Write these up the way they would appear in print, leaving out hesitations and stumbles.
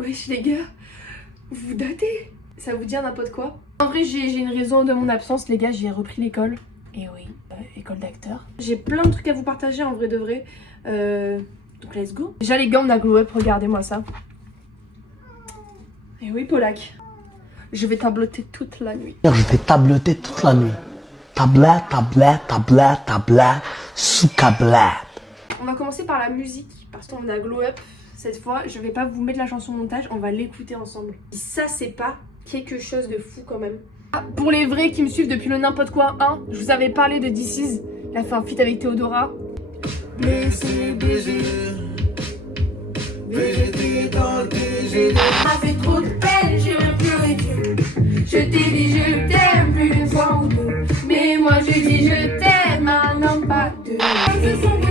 Wesh les gars, vous datez? Ça vous dit n'importe quoi? En vrai j'ai une raison de mon absence les gars, j'ai repris l'école. Et oui, école d'acteur. J'ai plein de trucs à vous partager en vrai de vrai. Donc let's go. Déjà les gars on a glow up, regardez-moi ça. Et oui Polak, je vais tabletter toute la nuit. Je vais tabletter toute la nuit. Tablette, tablette, tablette, tablette, sous-cablette. On va commencer par la musique parce qu'on a glow up. Cette fois, je vais pas vous mettre la chanson montage, on va l'écouter ensemble. Et ça, c'est pas quelque chose de fou quand même. Ah, pour les vrais qui me suivent depuis le n'importe quoi 1, je vous avais parlé de This Is. Il a fait un feat avec Théodora. Blessé, BG. BG dans le TG. Ça fait trop de peine, j'ai pleuré Dieu. Je t'ai dit je t'aime plus d'une fois ou deux. Mais moi je dis je t'aime, un non pas deux. Ce sont des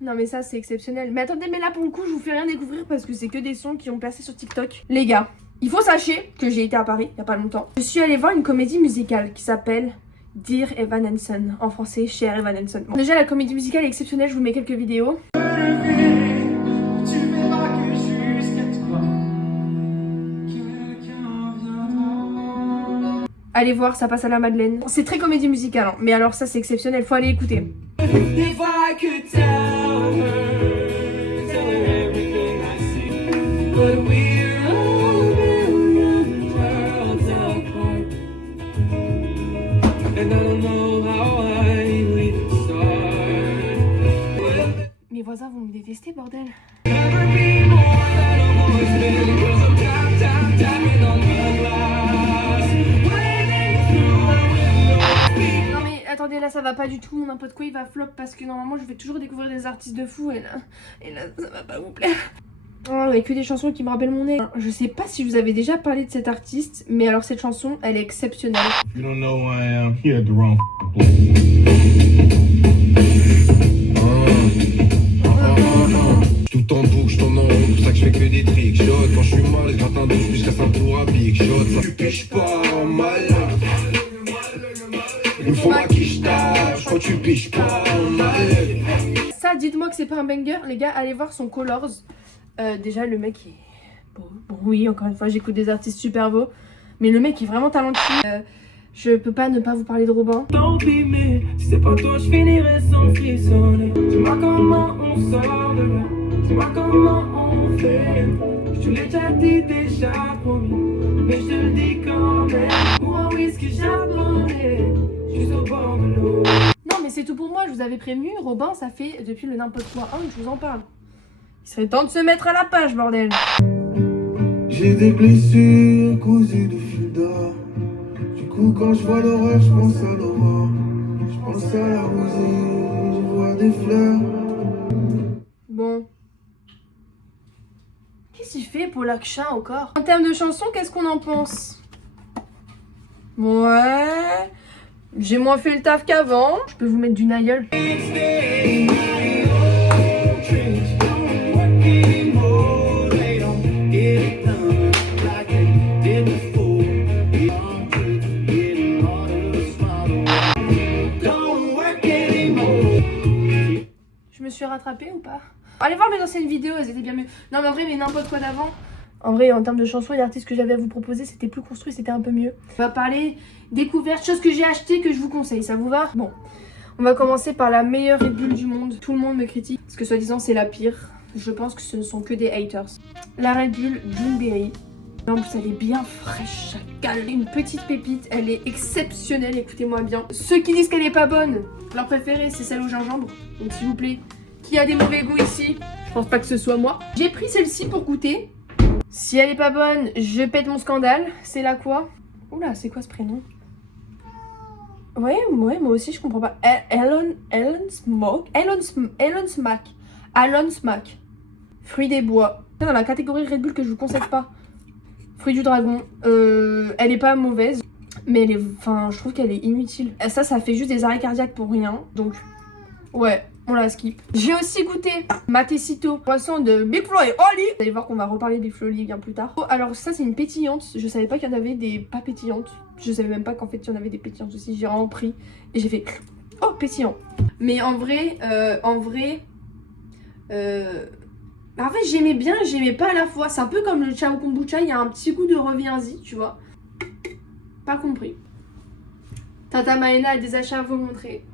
Non mais ça c'est exceptionnel. Mais attendez, mais là pour le coup je vous fais rien découvrir parce que c'est que des sons qui ont percé sur TikTok. Les gars, il faut sachez que j'ai été à Paris il y a pas longtemps. Je suis allée voir une comédie musicale qui s'appelle Dear Evan Hansen. En français, Cher Evan Hansen. Bon. Déjà la comédie musicale est exceptionnelle, je vous mets quelques vidéos. Tu verras que jusqu'à toi, quelqu'un viendra. Allez voir, ça passe à la Madeleine. C'est très comédie musicale, hein. Mais alors ça c'est exceptionnel, faut aller écouter. If I could tell her everything I see, but we're a million worlds apart, and I don't know how I would start. Mes voisins vont me détester, bordel. Never be more than a voicemail, 'cause I'm tapping on the glass, waving through a window. Non mais attendez, là ça va pas du tout, mon n'importe quoi il va flop parce que normalement je vais toujours découvrir des artistes de fou et là ça va pas vous plaire. Oh, il y a que des chansons qui me rappellent mon nez. Je sais pas si je vous avais déjà parlé de cet artiste, mais alors cette chanson elle est exceptionnelle. If you don't know who I am, you're at the wrong place. Tout en boucle, t'en en rond, pour ça que je fais que des tricks. Shot, quand je suis mal, je gratte un douche, puis je casse un tour à pique. Shot, ça tu piches pas mal. Une fois qui je tape, je crois que tu piches pas mal. Ça, dites-moi que c'est pas un banger, les gars, allez voir son Colors. Déjà, le mec est beau. Bon, oui, encore une fois, j'écoute des artistes super beaux, mais le mec est vraiment talentueux. Je peux pas ne pas vous parler de Robin. Tant pis, mais si c'est pas toi, je finirai sans frissonner. Dis-moi comment on sort de là. Dis-moi comment on fait. Je te l'ai déjà dit, déjà promis, mais je te le dis quand même. Ou un whisky japonais, juste au bord de l'eau. Non, mais c'est tout pour moi, je vous avais prévenu. Robin, ça fait depuis le n'importe quoi 1 que je vous en parle. Il serait temps de se mettre à la page, bordel. J'ai des blessures cousues de fil d'or. Du coup, quand je vois l'horreur, je pense à l'aurore. Je pense à la rosée, je vois des fleurs. Bon. Qu'est-ce qu'il fait, Polak Chat, encore? En termes de chansons, qu'est-ce qu'on en pense? Ouais. J'ai moins fait le taf qu'avant. Je peux vous mettre du Naïeul. Je me suis rattrapée ou pas? Allez voir mes anciennes vidéos, elles étaient bien mieux. Non mais en vrai, mais n'importe quoi d'avant. En vrai, en termes de chansons et d'artistes que j'avais à vous proposer, c'était plus construit, c'était un peu mieux. On va parler découvertes, choses que j'ai achetées, que je vous conseille, ça vous va? Bon, on va commencer par la meilleure Red Bull du monde. Tout le monde me critique, parce que soi-disant c'est la pire. Je pense que ce ne sont que des haters. La Red Bull Blueberry. En plus, elle est bien fraîche, ça cale. Une petite pépite, elle est exceptionnelle, écoutez-moi bien. Ceux qui disent qu'elle est pas bonne, leur préférée, c'est celle au gingembre. Donc s'il vous plaît, qui a des mauvais goûts ici? Je pense pas que ce soit moi. J'ai pris celle-ci pour goûter. Si elle est pas bonne, je pète mon scandale. C'est là quoi? Oula, c'est quoi ce prénom? Ouais, moi aussi je comprends pas. Alon Smack. Fruit des bois. Dans la catégorie Red Bull que je vous conseille pas. Fruit du dragon. Elle est pas mauvaise, mais elle est, enfin, je trouve qu'elle est inutile. Ça fait juste des arrêts cardiaques pour rien. Donc, ouais, on la skip. J'ai aussi goûté Matecito, poisson de Big Flo et Oli. Vous allez voir qu'on va reparler Big Flo et Oli bien plus tard. Oh, alors ça c'est une pétillante. Je savais pas qu'il y en avait des pas pétillantes. Je savais même pas qu'en fait il y en avait des pétillantes aussi. J'ai vraiment pris et j'ai fait oh pétillant. Mais en vrai, En fait, j'aimais bien et j'aimais pas à la fois. C'est un peu comme le Ciao Kombucha, il y a un petit goût de reviens-y, tu vois. Pas compris. Tata Maëna a des achats à vous montrer.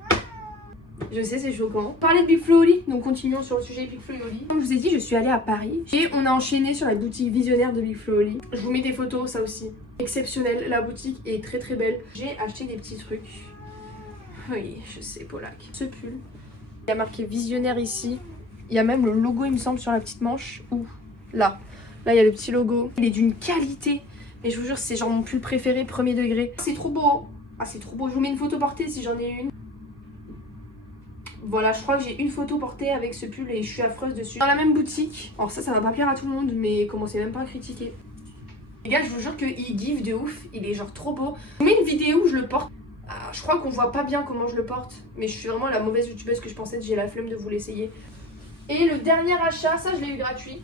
Je sais, c'est choquant. Parler de Big Flo et Oli, donc continuons sur le sujet Big Flo et Oli. Comme je vous ai dit, je suis allée à Paris et on a enchaîné sur la boutique visionnaire de Big Flo et Oli. Je vous mets des photos, ça aussi. Exceptionnel, la boutique est très très belle. J'ai acheté des petits trucs. Oui, je sais, Polak. Ce pull. Il y a marqué visionnaire ici. Il y a même le logo, il me semble, sur la petite manche. Ouh, là. Là, il y a le petit logo. Il est d'une qualité. Mais je vous jure, c'est genre mon pull préféré, premier degré. C'est trop beau. Ah, c'est trop beau. Je vous mets une photo portée si j'en ai une. Voilà, je crois que j'ai une photo portée avec ce pull et je suis affreuse dessus. Dans la même boutique. Alors ça va pas plaire à tout le monde, mais commencez même pas à critiquer. Les gars, je vous jure qu'il give de ouf. Il est genre trop beau. Je vous mets une vidéo où je le porte. Ah, je crois qu'on voit pas bien comment je le porte. Mais je suis vraiment la mauvaise youtubeuse que je pensais. J'ai la flemme de vous l'essayer. Et le dernier achat, ça je l'ai eu gratuit.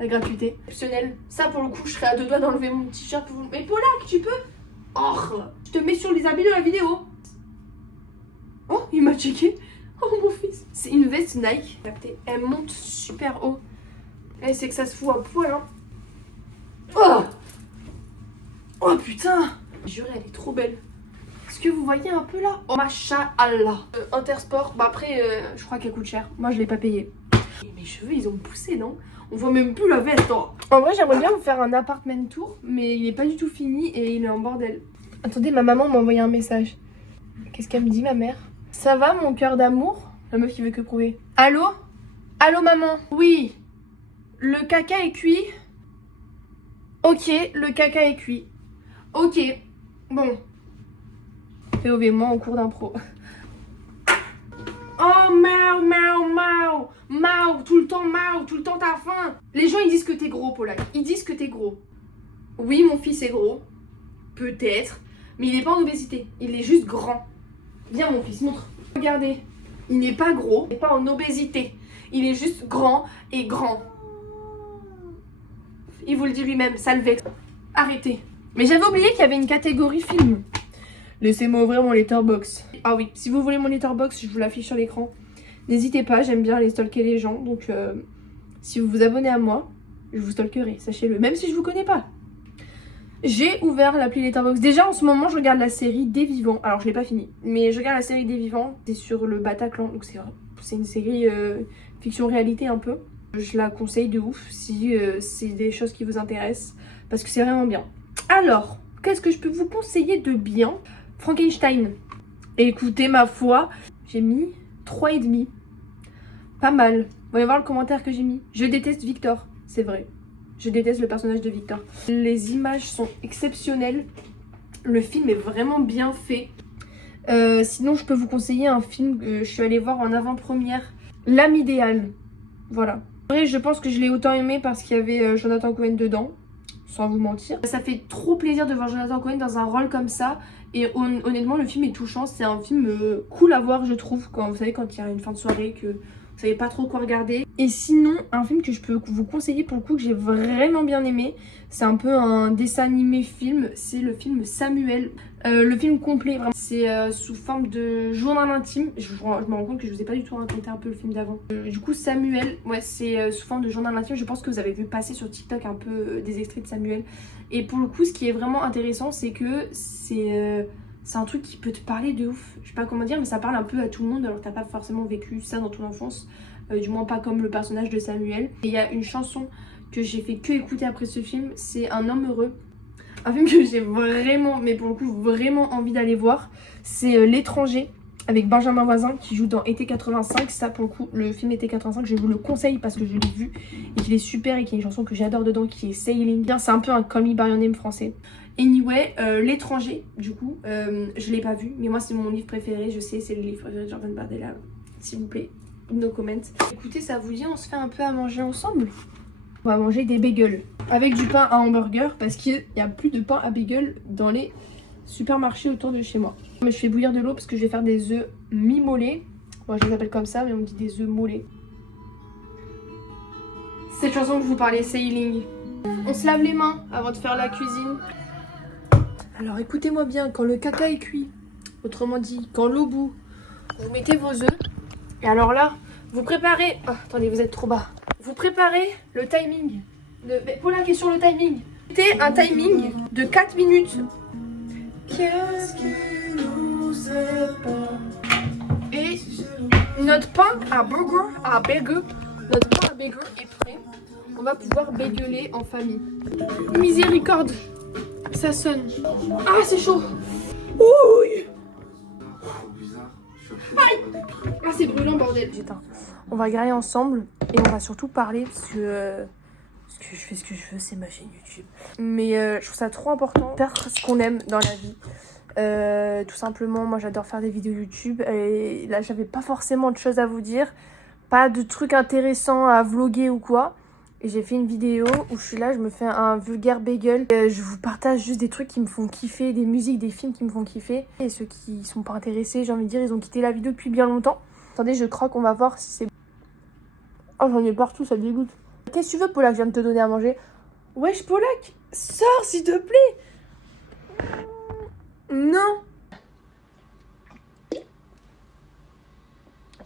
La gratuité. Exceptionnel. Ça pour le coup, je serais à deux doigts d'enlever mon t-shirt pour vous. Mais Polak, tu peux? Oh, je te mets sur les habits de la vidéo. Oh, il m'a checké. Oh mon fils. C'est une veste Nike. Elle monte super haut. Et c'est que ça se fout à poil, hein. Oh, oh putain. Juré, elle est trop belle. Est-ce que vous voyez un peu là? Oh machallah. Intersport, bah après je crois qu'elle coûte cher. Moi je l'ai pas payé. Et mes cheveux ils ont poussé, non? On voit même plus la veste. Oh. En vrai j'aimerais bien vous faire un apartment tour, mais il est pas du tout fini et il est en bordel. Attendez, ma maman m'a envoyé un message. Qu'est-ce qu'elle me dit, ma mère? Ça va mon cœur d'amour? La meuf qui veut que prouver. Allô? Allô maman? Oui. Le caca est cuit? Ok, le caca est cuit. Ok, bon. POV, moi en cours d'impro. Oh, Mao, Mao, Mao, Mao, tout le temps t'as faim. Les gens ils disent que t'es gros, Polak. Ils disent que t'es gros. Oui, mon fils est gros. Peut-être. Mais il n'est pas en obésité. Il est juste grand. Viens, mon fils, montre. Regardez. Il n'est pas gros. Il n'est pas en obésité. Il est juste grand et grand. Il vous le dit lui-même, ça le vexe. Arrêtez. Mais j'avais oublié qu'il y avait une catégorie film. Laissez-moi ouvrir mon letterbox. Ah oui, si vous voulez mon letterbox, je vous l'affiche sur l'écran. N'hésitez pas, j'aime bien aller stalker les gens. Donc si vous vous abonnez à moi, je vous stalkerai, sachez-le. Même si je vous connais pas. J'ai ouvert l'appli Letterboxd. Déjà en ce moment, je regarde la série Des Vivants. Alors je l'ai pas fini, mais je regarde la série Des Vivants. C'est sur le Bataclan, donc c'est une série fiction-réalité un peu. Je la conseille de ouf si c'est des choses qui vous intéressent, parce que c'est vraiment bien. Alors, qu'est-ce que je peux vous conseiller de bien? Frankenstein. Écoutez, ma foi, j'ai mis 3,5. Pas mal. Voyez voir le commentaire que j'ai mis. Je déteste Victor, c'est vrai. Je déteste le personnage de Victor. Les images sont exceptionnelles. Le film est vraiment bien fait. Sinon, je peux vous conseiller un film que je suis allée voir en avant-première. L'âme idéale. Voilà. En vrai, je pense que je l'ai autant aimé parce qu'il y avait Jonathan Cohen dedans. Sans vous mentir. Ça fait trop plaisir de voir Jonathan Cohen dans un rôle comme ça. Et honnêtement, le film est touchant. C'est un film cool à voir, je trouve. Quand vous savez, quand il y a une fin de soirée, que vous savez pas trop quoi regarder. Et sinon, un film que je peux vous conseiller pour le coup, que j'ai vraiment bien aimé. C'est un peu un dessin animé film. C'est le film Samuel. Le film complet, vraiment. C'est sous forme de journal intime. Je me rends compte que je vous ai pas du tout raconté un peu le film d'avant. Du coup, Samuel, ouais, c'est sous forme de journal intime. Je pense que vous avez vu passer sur TikTok un peu des extraits de Samuel. Et pour le coup, ce qui est vraiment intéressant, c'est que c'est un truc qui peut te parler de ouf. Je sais pas comment dire, mais ça parle un peu à tout le monde alors que t'as pas forcément vécu ça dans ton enfance. Du moins pas comme le personnage de Samuel. Et il y a une chanson que j'ai fait que écouter après ce film, c'est Un homme heureux. Un film que j'ai vraiment, mais pour le coup vraiment envie d'aller voir. C'est L'étranger avec Benjamin Voisin qui joue dans Été 85. Ça pour le coup, le film Été 85, je vous le conseille parce que je l'ai vu et qu'il est super et qu'il y a une chanson que j'adore dedans qui est Sailing. C'est un peu un Call Me By Your Name français. Anyway, L'étranger, du coup, je l'ai pas vu, mais moi c'est mon livre préféré, je sais, c'est le livre préféré de Jordan Bardella. S'il vous plaît, no comment. Écoutez, ça vous dit, on se fait un peu à manger ensemble? On va manger des bagels avec du pain à hamburger parce qu'il n'y a plus de pain à bagel dans les supermarchés autour de chez moi. Mais je fais bouillir de l'eau parce que je vais faire des œufs mi-mollets. Moi je les appelle comme ça, mais on me dit des œufs mollets. Cette chanson que je vous parlais, Sailing. On se lave les mains avant de faire la cuisine. Alors écoutez-moi bien, quand le caca est cuit, autrement dit, quand l'eau bout, vous mettez vos œufs. Et alors là, Vous préparez... Oh, attendez, vous êtes trop bas. Vous préparez le timing. Paula qui est sur le timing. C'était un timing de 4 minutes. Qu'est-ce qui nous sépare? Et notre pain à burger, notre pain à burger est prêt. On va pouvoir bégueuler en famille. Miséricorde, ça sonne. Ah, c'est chaud. Ouh. Aïe. Ah, c'est brûlant, bordel. On va grailler ensemble et on va surtout parler parce que je fais ce que je veux, c'est ma chaîne YouTube. Mais je trouve ça trop important de faire ce qu'on aime dans la vie. Tout simplement, moi j'adore faire des vidéos YouTube et là j'avais pas forcément de choses à vous dire, pas de trucs intéressants à vlogger ou quoi. Et j'ai fait une vidéo où je suis là, je me fais un vulgaire bagel. Je vous partage juste des trucs qui me font kiffer, des musiques, des films qui me font kiffer. Et ceux qui sont pas intéressés, j'ai envie de dire, ils ont quitté la vidéo depuis bien longtemps. Attendez, je croque, on va voir si c'est... Oh, j'en ai partout, ça dégoûte. Qu'est-ce que tu veux, Paula, que je viens de te donner à manger? Wesh, Paula, sors, s'il te plaît. Non.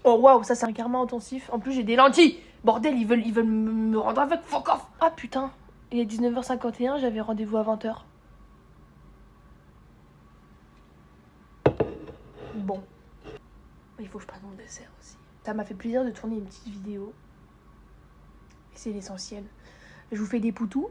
Oh, waouh, ça, c'est un karma intensif. En plus, j'ai des lentilles. Bordel, ils veulent me rendre avec. Fuck off. Ah, putain. Il est 19h51, j'avais rendez-vous à 20h. Bon. Il faut que je prenne mon dessert aussi. Ça m'a fait plaisir de tourner une petite vidéo. Et c'est l'essentiel. Je vous fais des poutous.